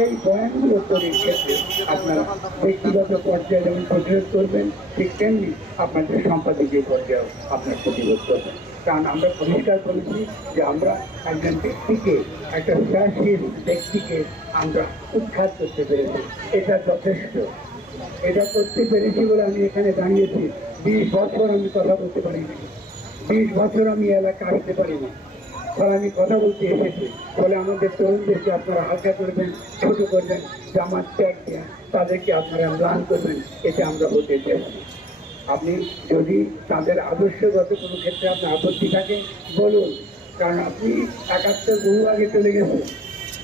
এই বয়ানগুলো তৈরির ক্ষেত্রে আপনারা ব্যক্তিগত পর্যায়ে যেমন প্রতিরোধ করবেন, ঠিক তেমনি আপনাদের সম্পাদকীয় পর্যায়েও আপনার প্রতিরোধ করবেন। কারণ আমরা পরিষ্কার করেছি যে আমরা একজন ব্যক্তিকে, একটা ফ্যাসিস্ট ব্যক্তিকে আমরা উৎখাত করতে পেরেছি, এটা যথেষ্ট। এটা করতে পেরেছি বলে আমি এখানে দাঁড়িয়েছি। 20 বছর আমি কথা বলতে পারিনি, 20 বছর আমি এলাকা আসতে পারিনি, ফলে আমি কথা বলতে এসেছি। ফলে আমাদের তরুণদেরকে আপনারা হালকা করবেন, ছোট করবেন, জামাত ত্যাগ দেন, তাদেরকে আপনারা ম্লান করবেন, এটা আমরা হতে চাই। আপনি যদি তাদের আদর্শগত কোনো ক্ষেত্রে আপনার আপত্তি থাকে বলুন, কারণ আপনি 71 বহু আগে চলে গেছে,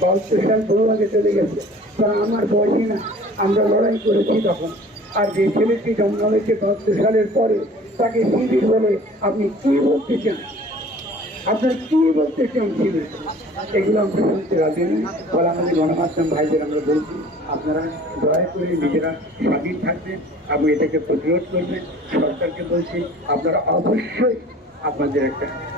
72 সাল বহু আগে চলে গেছে, কারণ আমার বয়সী না, আমরা লড়াই করেছি তখন। আর যে ছেলেটি জন্ম হয়েছে 72 সালের পরে, তাকে শিবির বলে আপনি কি বলতে চান? আপনার কি বলতে চান শিবির? এগুলো আমরা শুনতে রাজি নেই। ফলে আমাদের গণমাধ্যম ভাইদের আমরা বলছি, আপনারা দয়া করে নিজেরা স্বাধীন থাকবেন এবং এটাকে প্রতিরোধ করবেন। সরকারকে বলছি, আপনারা অবশ্যই আপনাদের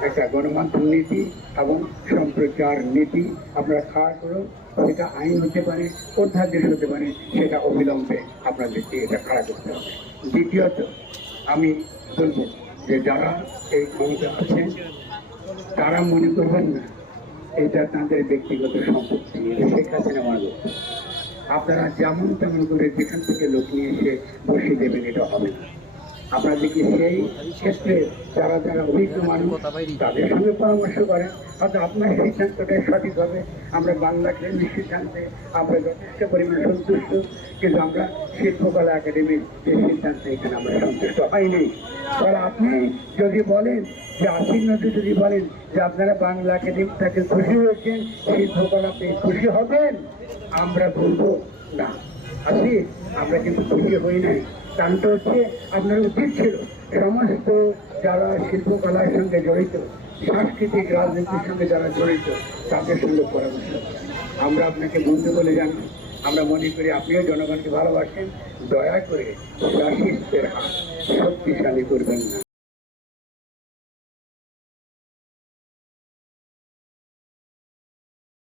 একটা গণমাধ্যম নীতি এবং সম্প্রচার নীতি আপনারা খাড়া করুন। সেটা আইন হতে পারে, অধ্যাদেশ হতে পারে, সেটা অবিলম্বে আপনাদেরকে এটা খাড়া করতে হবে। দ্বিতীয়ত আমি বলবো যে যারা এই ক্ষমতা আছেন তারা মনে করবেন না এটা তাদের ব্যক্তিগত সম্পত্তি, এটা শেখ হাসিনা মানব। আপনারা যেমন তেমন করে যেখান থেকে লোক নিয়ে এসে বসিয়ে দেবেন, এটা হবে না। আপনাদেরকে সেই ক্ষেত্রে যারা যারা অভিজ্ঞ মানুষ তাদের সঙ্গে পরামর্শ করেন, হয়তো আপনার সিদ্ধান্তটাই সঠিক হবে। আমরা বাংলা কেন্দ্রিক সিদ্ধান্তে আমরা যথেষ্ট পরিমাণে সন্তুষ্ট, কিন্তু আমরা শিল্পকলা একাডেমির যে সিদ্ধান্ত এখানে আমরা সন্তুষ্ট হয়নি। ফলে আপনি যদি বলেন যে আসিন্নতে যদি বলেন যে আপনারা বাংলা একাডেমি থেকে খুশি হয়েছেন, শিল্পকলাতে খুশি হবেন, আমরা বলবো না। আসি আমরা কিন্তু খুশি হই নাই। কারণটা হচ্ছে আপনার উচিত ছিল সমস্ত যারা শিল্পকলার সঙ্গে জড়িত, সাংস্কৃতিক রাজনীতির সঙ্গে যারা জড়িত, তাদের সঙ্গে পরামর্শ। আমরা আপনাকে বন্ধু বলে জানি, আমরা মনে করি আপনিও জনগণকে ভালোবাসেন। দয়া করে ফ্যাসিস্টের হাত শক্তিশালী করবেন না।